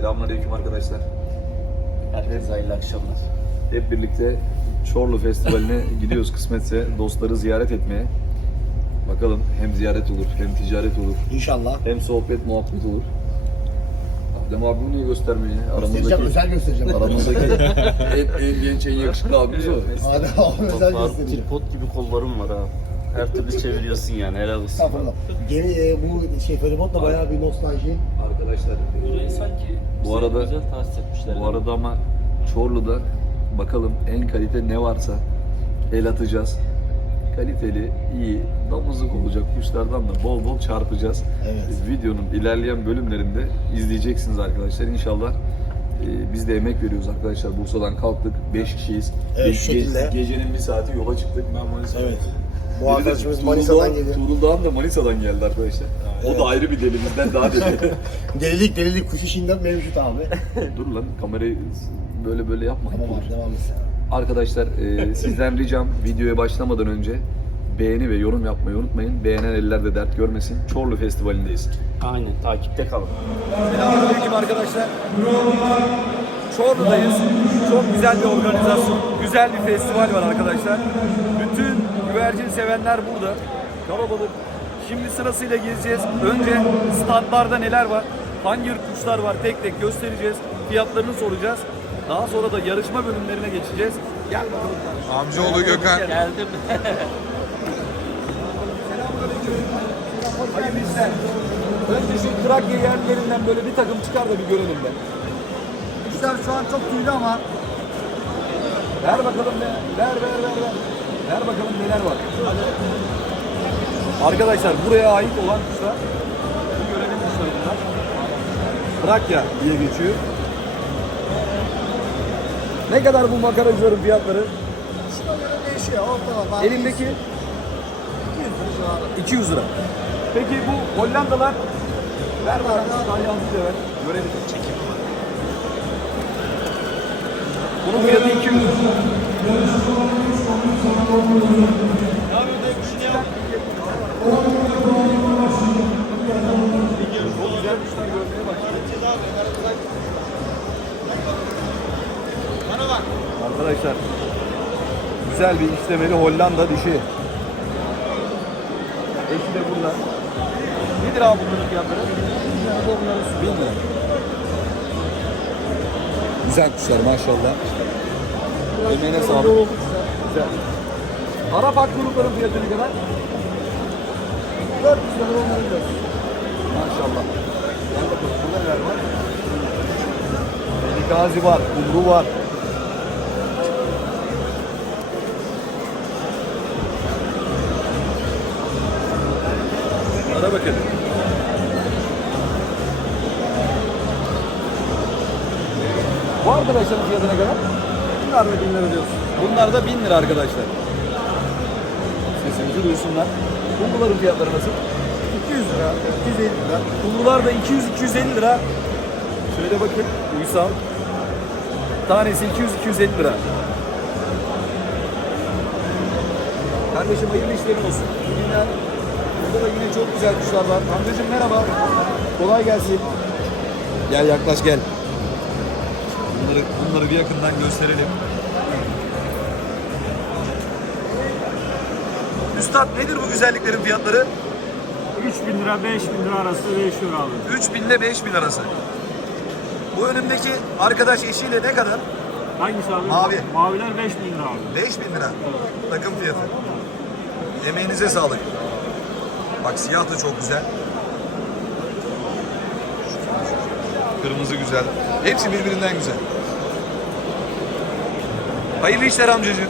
Selamünaleyküm arkadaşlar. Herkese hayırlı akşamlar. Hep birlikte Çorlu Festivali'ne gidiyoruz kısmetse dostları ziyaret etmeye. Bakalım hem ziyaret olur, hem ticaret olur, İnşallah. hem sohbet, muhabbet olur. Adem abimi niye göstermeyi? Göstereceğim, Aramızdaki, özel göstereceğim. aramızdaki en, en genç, en yakışıklı abimiz o. Hadi abi özel var, göstereceğim. tripod gibi kollarım var ha. Her türlü çeviriyorsun yani helal olsun. Estağfurullah. Gene e, bu şey feribot da bayağı bir nostalji. Arkadaşlar Burayı sanki Bu arada- güzel tahsis etmişler. bu arada ama Çorlu'da bakalım en kalite ne varsa el atacağız. Kaliteli, iyi, damızlık olacak kuşlardan da bol bol çarpacağız. Evet. Videonun ilerleyen bölümlerinde izleyeceksiniz arkadaşlar. İnşallah e, biz de emek veriyoruz arkadaşlar. Bursa'dan kalktık. 5 kişiyiz. Evet, şu şekilde. gecenin bir saati yola çıktık. Ben Manisa'dan. Evet. Bu arkadaşımız Manisa'dan geliyor. Tuğrul Doğan da Manisa'dan geldi arkadaşlar. O da ayrı bir deli bizden daha deli. Delilik delilik kuş işinden mevcut abi. Dur lan kamerayı böyle böyle yapma. tamam abi devam et sen. Arkadaşlar e, sizden ricam videoya başlamadan önce beğeni ve yorum yapmayı unutmayın. Beğenen eller de dert görmesin. Çorlu Festivali'ndeyiz. Aynen takipte kalın. Selamünaleyküm arkadaşlar. Çorlu'dayız. Çok güzel bir organizasyon, güzel bir festival var arkadaşlar. Bütün güvercin sevenler burada. Kalabalık. Şimdi sırasıyla gezeceğiz. Önce standlarda neler var, hangi kuşlar var tek tek göstereceğiz. Fiyatlarını soracağız. Daha sonra da yarışma bölümlerine geçeceğiz. Gel bakalım. Amcaoğlu Gökhan. Geldim. Hayırlı işler. Önce şu Trakya yerlerinden böyle bir takım çıkar da bir görelim be. Kuşlar şu an çok tüylü ama Ver bakalım be. Ver ver ver ver. Ver bakalım neler var. Arkadaşlar buraya ait olan kuşlar bu görelim kuşları bunlar. Trakya diye geçiyor. Ne kadar bu makaracıların fiyatları? şuna göre değişiyor. Ortalama. Elimdeki 200 lira. Peki bu Hollandalar? Ver bakalım. Alyansız da ver. Görelim. Çekim Bunun fiyatı 200 lira. Arkadaşlar güzel bir işlemeli Hollanda dişi. Eşi de burada. Nedir abi bunların fiyatları? Bin lira. Güzel kuşlar maşallah. Emeğine sağlık. Güzel. Arap ak grupların fiyatı ne kadar? 400 lira onların da. Maşallah. Bakalım burada neler var? Beni Gazi var, Kumru var. Ara bakın. Bu arkadaşların fiyatı ne kadar? Bunlar da 1000 lira diyorsun. Bunlar da 1000 lira arkadaşlar. Sesimizi duysunlar. Kumruların fiyatları nasıl? 200 lira, 250 lira. Kumrular da 200-250 lira. Şöyle bakın, uysal. Tanesi 200-250 lira. Kardeşim hayırlı işlerin olsun. Günler. Burada da yine çok güzel kuşlar var. Amcacığım merhaba. Kolay gelsin. Gel yaklaş gel. Bunları, bunları bir yakından gösterelim. Üstad nedir bu güzelliklerin fiyatları? 3000 lira 5000 lira arası değişiyor abi. 3000 ile 5000 arası. Bu önümdeki arkadaş eşiyle ne kadar? Hangisi abi? Mavi. Maviler 5000 lira abi. 5000 lira. Takım fiyatı. Emeğinize sağlık. Bak siyah da çok güzel. Kırmızı güzel. Hepsi birbirinden güzel. Hayırlı işler amcacığım.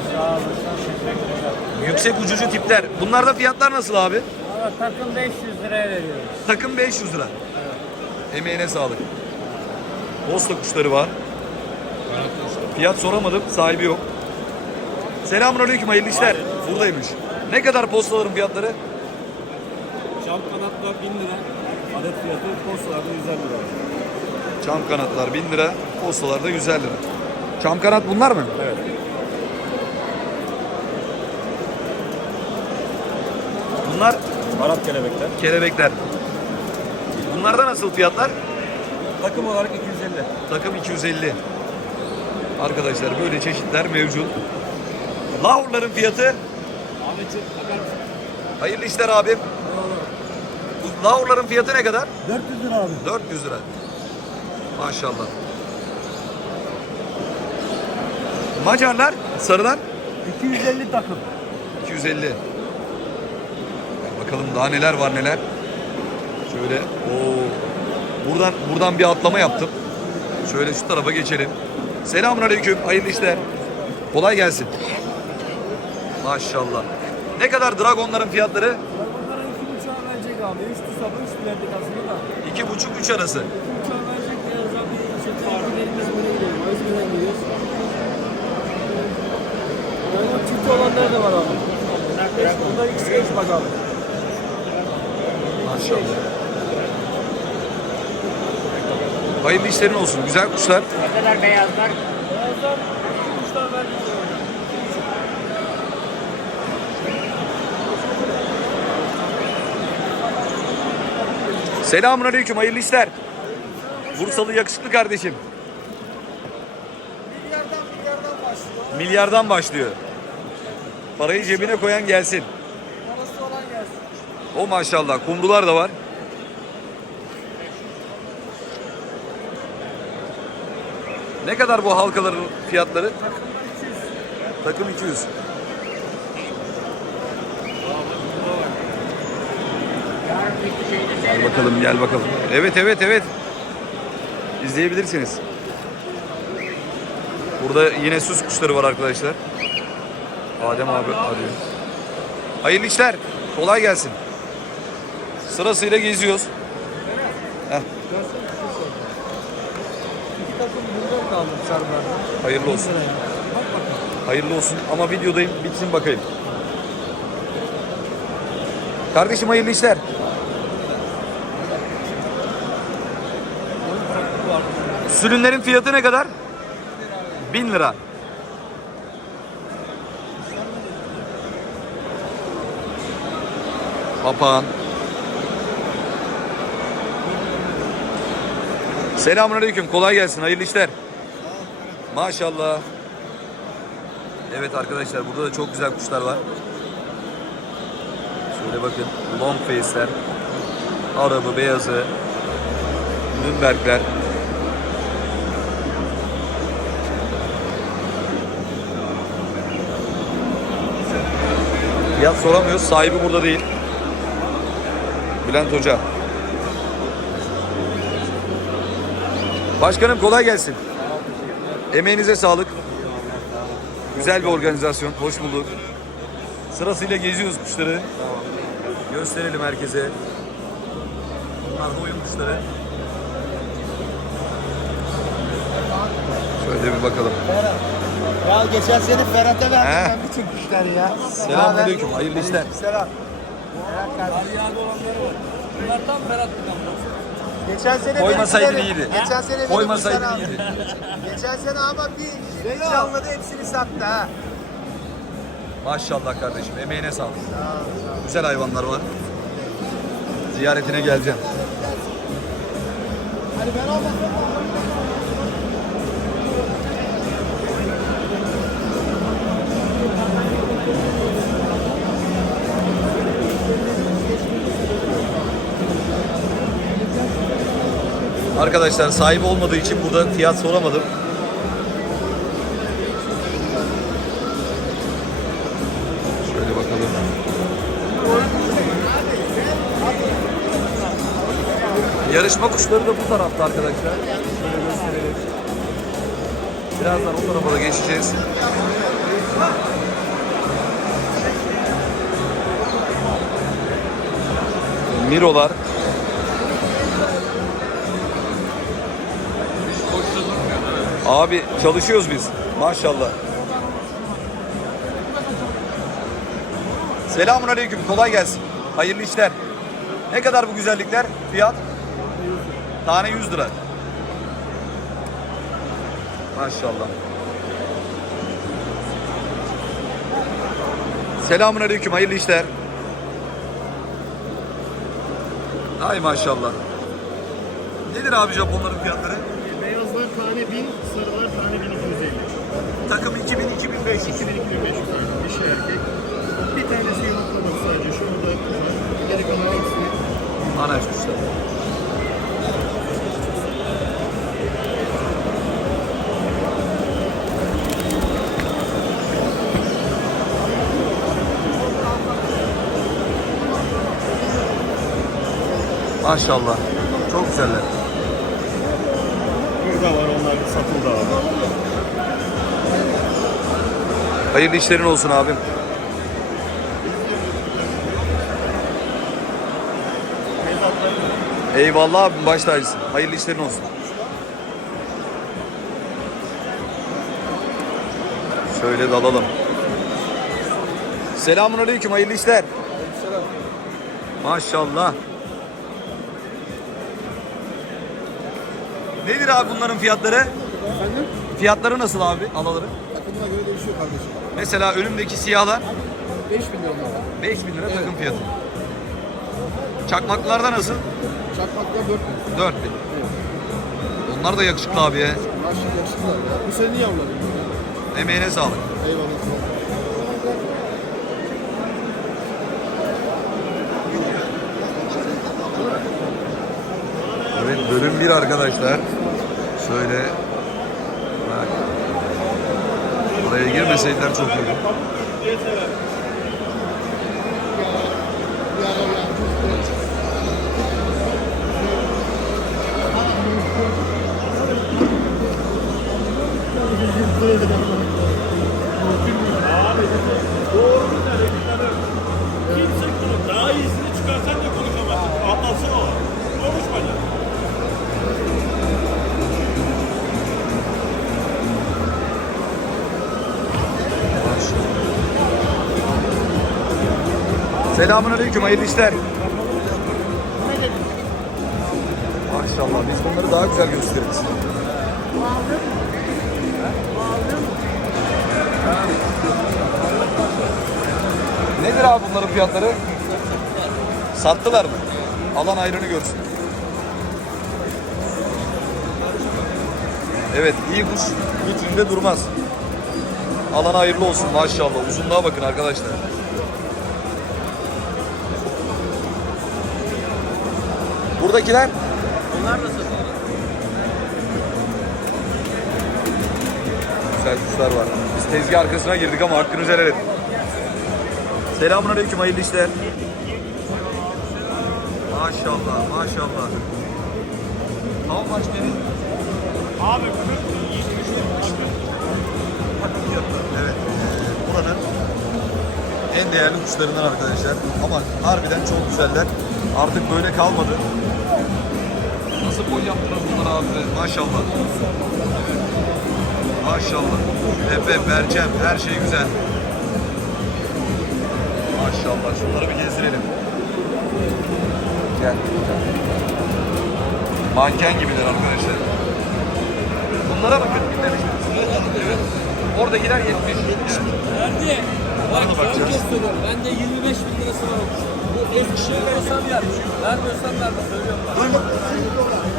Yüksek ucucu tipler. Bunlarda fiyatlar nasıl abi? Ama takım 500 liraya veriyoruz. Takım 500 lira. Emeğine sağlık. Posta kuşları var. Fiyat soramadım. Sahibi yok. Selamünaleyküm hayırlı işler. Buradaymış. Ne kadar postaların fiyatları? Çam kanatlar 1000 lira. Adet fiyatı postalarda 150 lira. Çam kanatlar 1000 lira. Postalar da 150 lira. Çam kanat bunlar mı? Evet. Bunlar Arap kelebekler. kelebekler. Bunlarda nasıl fiyatlar? Takım olarak 250. Takım 250. Arkadaşlar böyle çeşitler mevcut. Lahorların fiyatı Ahmetciğim bakar mısın? hayırlı işler abim. Bu lahorların fiyatı ne kadar? 400 lira abi. 400 lira. Maşallah. Macarlar, sarılar 250 takım. 250. Bakalım daha neler var neler. Şöyle o buradan buradan bir atlama yaptım. Şöyle şu tarafa geçelim. Selamünaleyküm. Hayırlı işler. Kolay gelsin. Maşallah. Ne kadar dragonların fiyatları? Bunlara 2,5'a verecek abi. 3 sabah 3 verdik aslında da. 2,5-3 arası. 3'a verecek diyoruz abi. Tarihilerimiz böyle. O yüzden gidiyoruz. Yani çift olanlar da var abi. Bunlar X geç bak abi. Maşallah. Hayırlı işlerin olsun. Güzel kuşlar. Ne kadar beyazlar? Birazdan kuşlar verdik. Selamünaleyküm. Hayırlı işler. Bursalı yakışıklı kardeşim. Milyardan milyardan başlıyor. Milyardan başlıyor. Parayı cebine koyan gelsin. Parası olan gelsin. O maşallah. Kumrular da var. Ne kadar bu halkaların fiyatları? Takım 200. Gel bakalım gel bakalım. Evet evet evet. İzleyebilirsiniz. Burada yine süs kuşları var arkadaşlar. Adem abi arıyor. Hayırlı işler. Kolay gelsin. Sırasıyla geziyoruz. İki takım burada kaldı sarılardan. hayırlı olsun. Hayırlı olsun ama videodayım bitsin bakayım. Kardeşim hayırlı işler. Sülünlerin fiyatı ne kadar? Bin lira. Papağan. Selamünaleyküm. Kolay gelsin. Hayırlı işler. Maşallah. Evet arkadaşlar burada da çok güzel kuşlar var. Şöyle bakın. Long face'ler. Arabı, beyazı. Nürnbergler. Fiyat soramıyoruz. Sahibi burada değil. Bülent Hoca. Başkanım kolay gelsin. Emeğinize sağlık. Güzel bir organizasyon. Hoş bulduk. Sırasıyla geziyoruz kuşları. Gösterelim herkese. Bunlar da oyun kuşları. Şöyle bir bakalım. Ya geçen sene Ferhat'a verdim ben bütün kuşları ya. Selamünaleyküm. Hayırlı işler. Selam. Yağda olanları var. Bunlar tam Ferhat. Geçen sene Koymasaydın iyiydi. Geçen sene Koymasaydın iyiydi. Geçen sene ama bir bir canlıda hepsini sattı ha. Maşallah kardeşim. Emeğine sağlık. Güzel hayvanlar var. Ziyaretine geleceğim. Hani ben olmasam Arkadaşlar sahibi olmadığı için burada fiyat soramadım. Şöyle bakalım. Yarışma kuşları da bu tarafta arkadaşlar. Şöyle gösterelim. Birazdan o tarafa da geçeceğiz. Mirolar. Abi çalışıyoruz biz. Maşallah. Selamun aleyküm. Kolay gelsin. Hayırlı işler. Ne kadar bu güzellikler? Fiyat? Tane 100 lira. Maşallah. Selamun aleyküm. Hayırlı işler. Ay maşallah. Nedir abi Japonların fiyatları? Beyazlar tane 1000, sarılar tane 1250. Takım 2000 2500. 2200 tane dişi erkek. Bir tanesi yumurtlamadı sadece. Şurada var. Geri kalan hepsi Anaç kuşları. Maşallah. Çok güzeller. Burada var onlar satıldı abi. Hayırlı işlerin olsun abim. Eyvallah abim baş tacısın. Hayırlı işlerin olsun. Şöyle dalalım. Selamun aleyküm hayırlı işler. Maşallah. Nedir abi bunların fiyatları? Fiyatları nasıl abi alaları? Takımına göre değişiyor kardeşim. Mesela önümdeki siyahlar 5 bin lira onlar. 5000 lira takım fiyatı. Çakmaklarda nasıl? Çakmaklar 4 bin. 4000. Onlar da yakışıklı abi ya. Maşallah yaşlılar ya. Bu senin yavruların. Emeğine sağlık. Eyvallah. Evet bölüm 1 arkadaşlar. Şöyle bak. Buraya girmeseydiler çok iyi. Selamun aleyküm hayırlı işler. Maşallah biz bunları daha güzel gösteririz. Nedir abi bunların fiyatları? Sattılar mı? Alan ayrını görsün. Evet iyi kuş vitrinde durmaz. Alan hayırlı olsun maşallah. Uzunluğa bakın arkadaşlar. Buradakiler? Bunlar da satılır. Güzel kuşlar var. Biz tezgah arkasına girdik ama hakkınızı helal edin. Selamun aleyküm hayırlı işler. Maşallah maşallah. Tamam kaç dedi? Abi 40 70 Evet. eee, Buranın en değerli kuşlarından arkadaşlar. Ama harbiden çok güzeller. Artık böyle kalmadı. Nasıl boy yaptınız bunları abi? Maşallah. Maşallah. Tepe, perçem, her şey güzel. Maşallah. Şunları bir gezdirelim. Gel. Manken gibiler arkadaşlar. Bunlara bakın. Dinlemiştiniz. Evet. Oradakiler 70. Evet. Verdi. Bak bakacağız. gösteriyorum. Bende 25 bin lirası var. Eskişehir veriyorsam ver. Vermiyorsam verme. Söylüyorum.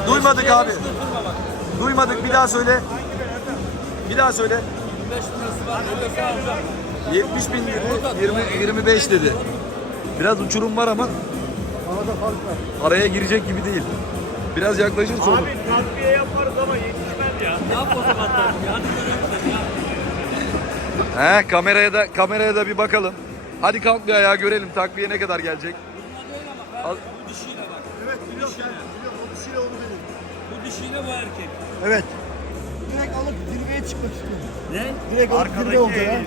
Duymadık abi. Götürme bak. Duymadık. Bir daha söyle. Bir daha söyle. 25 bin lirası var. Veriyorsam alacağım. 70 bin dedi. 20, 25 dedi. Biraz uçurum var ama araya girecek gibi değil. Biraz yaklaşır sonra. Abi takviye yaparız ama yetişmez ya. Ne yapalım hatta? Yani görüyorum seni ya. He kameraya da kameraya da bir bakalım. Hadi kalk bir ayağa görelim takviye ne kadar gelecek. Değil ama. Ferdi. Bu dişiyle bak. Evet biliyorum ben. Biliyorum. O dişiyle onu benim. Bu dişiyle bu erkek. Evet. Direkt alıp zirveye çıkmak istiyorum. Ne? Direkt alıp zirve oldu ya.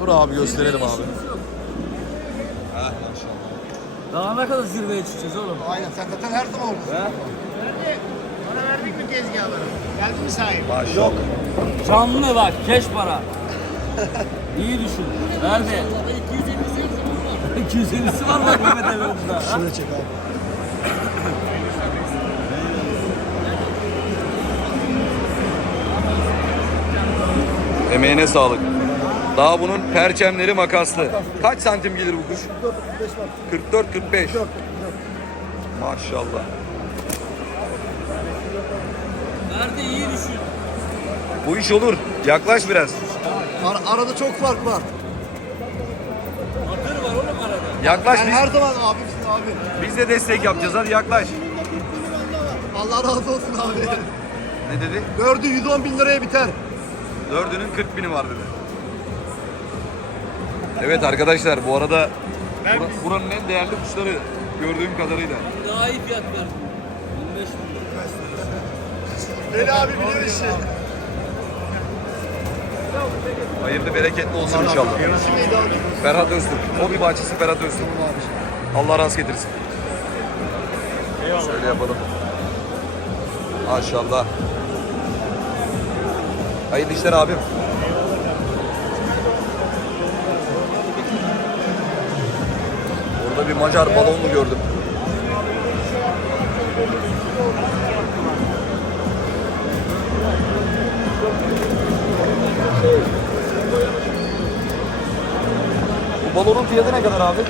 Dur abi gösterelim abi. Daha ne kadar zirveye çıkacağız oğlum? Aynen sen zaten her zaman oradasın. Bana verdik mi tezgahları? Geldi mi sahip? Yok. Canlı bak. Keş para. İyi düşün. Nerede? 250'si var bak Mehmet Ali Usta. Şöyle çek abi. Emeğine sağlık. Daha bunun perçemleri makaslı. Kaç santim gelir bu kuş? 44 45. Maşallah. Nerede iyi düşün. Bu iş olur. Yaklaş biraz. Ar- arada çok fark var. Bakır var oğlum arada. Yaklaş Ben biz, her zaman abimsin abi. biz de destek yapacağız. Hadi yaklaş. Allah razı olsun abi. Ne dedi? Dördü 110 bin liraya biter. Dördünün 40 bini var dedi. Evet arkadaşlar bu arada bura- buranın en değerli kuşları gördüğüm kadarıyla. Daha iyi fiyat verdim. 25 bin lira. Beni abi bilir işi. Hayırlı bereketli olsun inşallah. Ferhat Öztürk. Hobi bahçesi Ferhat Öztürk. Allah razı getirsin. Şöyle yapalım. Maşallah. Hayırlı işler abim. Burada bir Macar balonlu gördüm. Balonun fiyatı ne kadar abi?